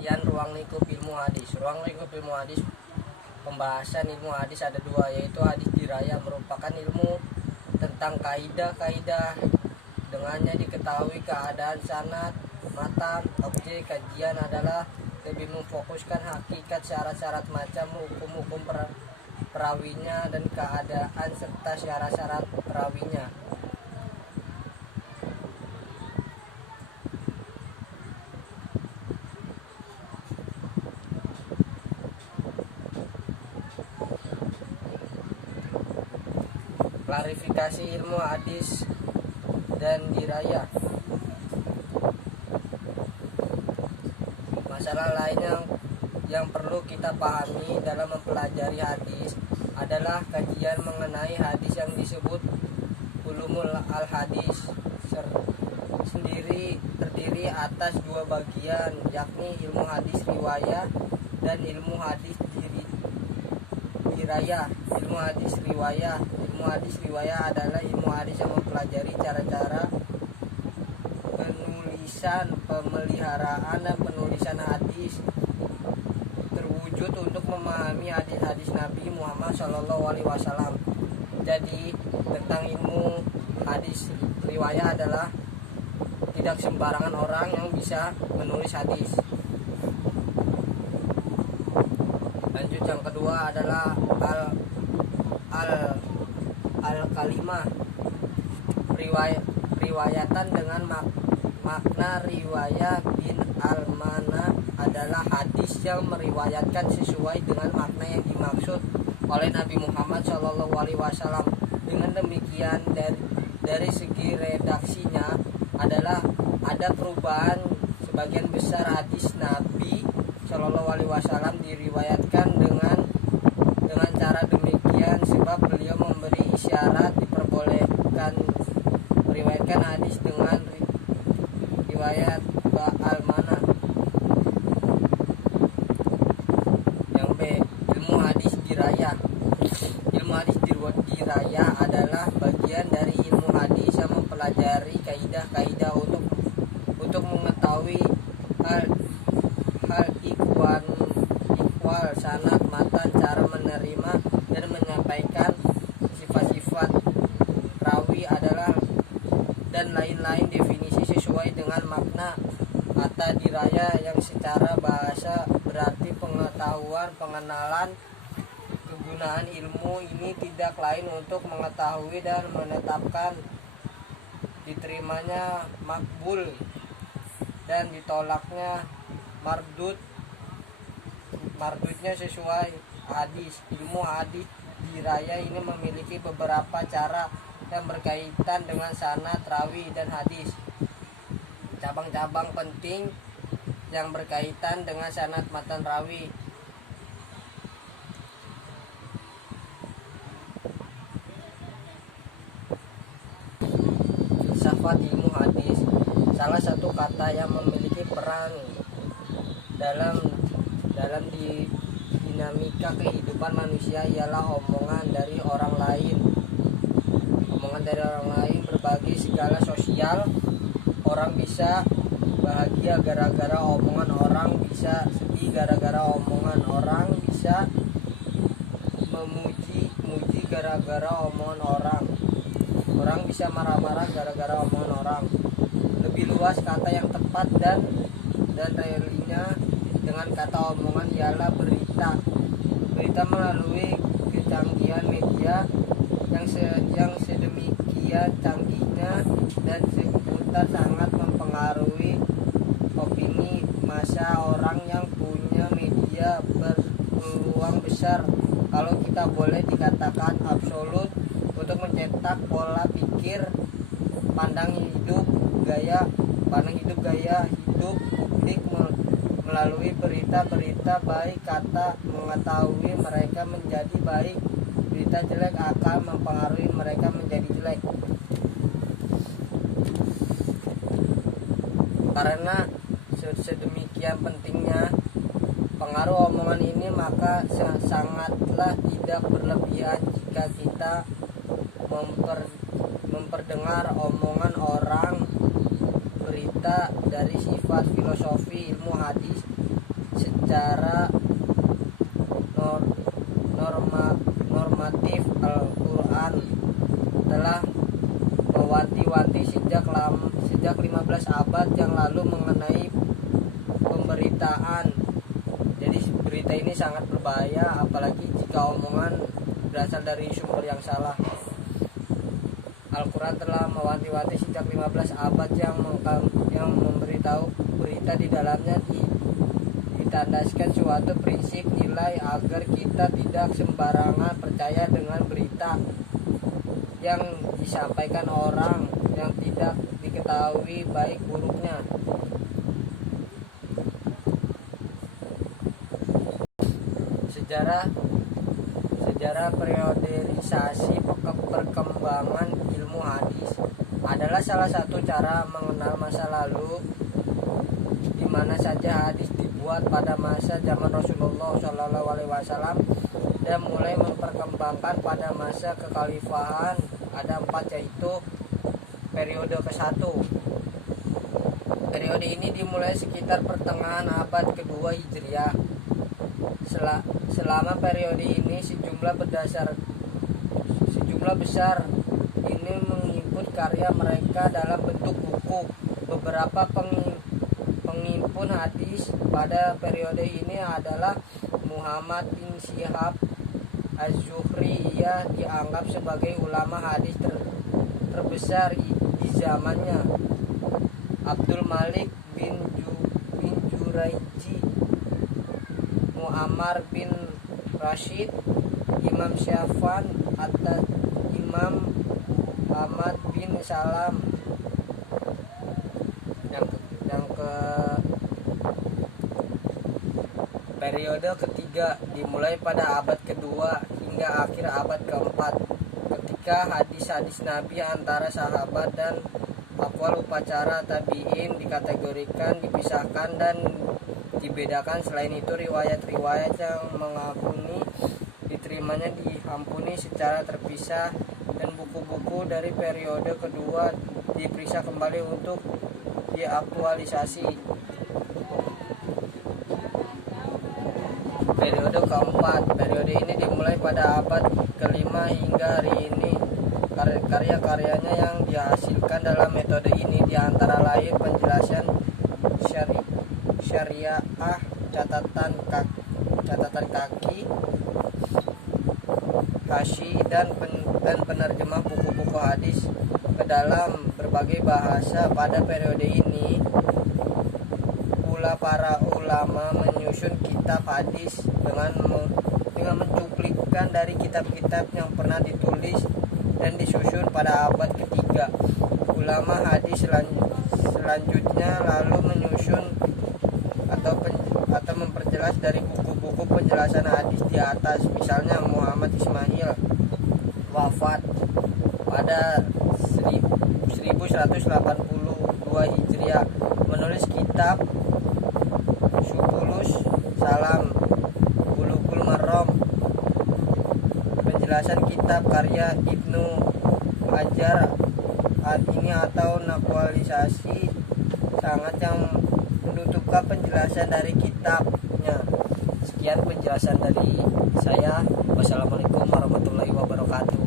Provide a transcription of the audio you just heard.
pengertian ruang lingkup ilmu hadis. Ruang lingkup ilmu hadis, pembahasan ilmu hadis ada dua, yaitu hadis diraya merupakan ilmu tentang kaidah-kaidah, dengannya diketahui keadaan sanad, matan. Objek kajian adalah lebih memfokuskan hakikat, syarat-syarat macam, hukum-hukum perawinya dan keadaan serta syarat-syarat perawinya. Klarifikasi ilmu hadis dan diraya. Masalah lain yang perlu kita pahami dalam mempelajari hadis adalah kajian mengenai hadis yang disebut ulumul al-hadis terdiri atas dua bagian, yakni ilmu hadis riwayah dan ilmu hadis diraya. Ilmu hadis riwayah adalah ilmu hadis yang mempelajari cara-cara penulisan, pemeliharaan dan penulisan hadis terwujud untuk memahami hadis-hadis Nabi Muhammad SAW. Jadi tentang ilmu hadis riwayah adalah tidak sembarangan orang yang bisa menulis hadis. Lanjut, yang kedua adalah al-kalimah, riwayatan dengan makna riwayah bin al-mana adalah hadis yang meriwayatkan sesuai dengan makna yang dimaksud oleh Nabi Muhammad SAW. Dengan demikian dari segi redaksinya adalah ada perubahan. Sebagian besar hadis Nabi SAW diriwayatkan dengan cara demikian sebab beliau memberi isyarat diperbolehkan meriwayatkan hadis dengan riwayat al-mana. Yang B, ilmu hadis diraya. Ilmu hadis diraya adalah bagian dari ilmu hadis yang mempelajari kaidah-kaidah untuk mengetahui hal ikhwal, sanad, matan, cara menerima dan menyampaikan sifat-sifat rawi adalah dan lain-lain definisi sesuai dengan makna kata diraya yang secara bahasa berarti pengetahuan, pengenalan. Kegunaan ilmu ini tidak lain untuk mengetahui dan menetapkan diterimanya makbul dan ditolaknya mardudnya sesuai hadis. Ilmu hadis diraya ini memiliki beberapa cara yang berkaitan dengan sanad, rawi, dan hadis. Cabang-cabang penting yang berkaitan dengan sanad, matan, rawi. Filsafat ilmu hadis. Salah satu kata yang memiliki peran dalam dinamika kehidupan manusia ialah omongan dari orang lain. Omongan dari orang lain berbagi segala sosial. Orang bisa bahagia gara-gara omongan orang, bisa sedih gara-gara omongan orang, bisa memuji gara-gara omongan orang. Orang bisa marah-marah gara-gara omongan orang. Lebih luas kata yang tepat dan realnya dengan kata omongan ialah berita. Berita melalui kecanggihan media yang sedemikian canggihnya dan seputar sangat mempengaruhi opini massa. Orang yang punya media berpeluang besar, kalau kita boleh dikatakan absolut, untuk mencetak pola pikir, pandang hidup, gaya hidup publik melalui berita-berita baik. Kata mengetahui mereka menjadi baik, berita jelek akan mempengaruhi mereka menjadi jelek. Karena sedemikian pentingnya pengaruh omongan ini, maka sangatlah tidak berlebihan jika kita memperdengar omongan orang, berita dari sifat filosofi ilmu hadis secara normatif Al-Quran telah mewanti-wanti sejak 15 abad yang lalu mengenai pemberitaan. Jadi berita ini sangat berbahaya, apalagi jika omongan berasal dari sumber yang salah. Al-Quran telah mewanti-wanti sejak 15 abad yang memberitahu berita di dalamnya ditandaskan suatu prinsip nilai agar kita tidak sembarangan percaya dengan berita yang disampaikan orang yang tidak diketahui baik buruknya. Sejarah periodisasi perkembangan ilmu hadis adalah salah satu cara mengenal masa lalu, di mana saja hadis dibuat pada masa zaman Rasulullah SAW dan mulai memperkembangkan pada masa kekhalifahan. Ada 4, yaitu periode ke-1. Periode ini dimulai sekitar pertengahan abad kedua Hijriah. Selama periode ini sejumlah besar ini menginput karya mereka dalam bentuk buku. Beberapa pengimpun hadis pada periode ini adalah Muhammad bin Syihab Az-Zuhri. Ia dianggap sebagai ulama hadis terbesar di zamannya. Abdul Malik bin Juraiji, Muammar bin Rashid, Imam Syafan atau Imam Ahmad bin Salam. Yang ke periode ketiga dimulai pada abad kedua hingga akhir abad keempat, ketika hadis-hadis Nabi antara sahabat dan akwal upacara tabi'in dikategorikan, dipisahkan dan dibedakan. Selain itu, riwayat-riwayat yang mengampuni diterimanya diampuni secara terpisah, dan buku-buku dari periode kedua diperiksa kembali untuk diaktualisasi. Periode keempat, periode ini dimulai pada abad kelima hingga hari ini. Karya-karyanya yang dihasilkan dalam metode ini diantara lain penjelasan syariah, catatan kaki, hasyi dan penerjemah buku-buku hadis ke dalam berbagai bahasa. Pada periode ini pula para ulama menyusun kitab hadis dengan mencuplikan dari kitab-kitab yang pernah ditulis dan disusun pada abad ketiga. Ulama hadis selanjutnya lalu menyusun atau memperjelas dari buku-buku penjelasan hadis di atas. Misalnya Muhammad Ismail wafat pada 1182 Hijriah, menulis kitab Subulus Salam, Bulughul Maram, penjelasan kitab karya Ibnu Hajar ini atau naturalisasi sangat yang menutupkan penjelasan dari kitabnya. Sekian penjelasan dari saya. Wassalamualaikum warahmatullahi wabarakatuh.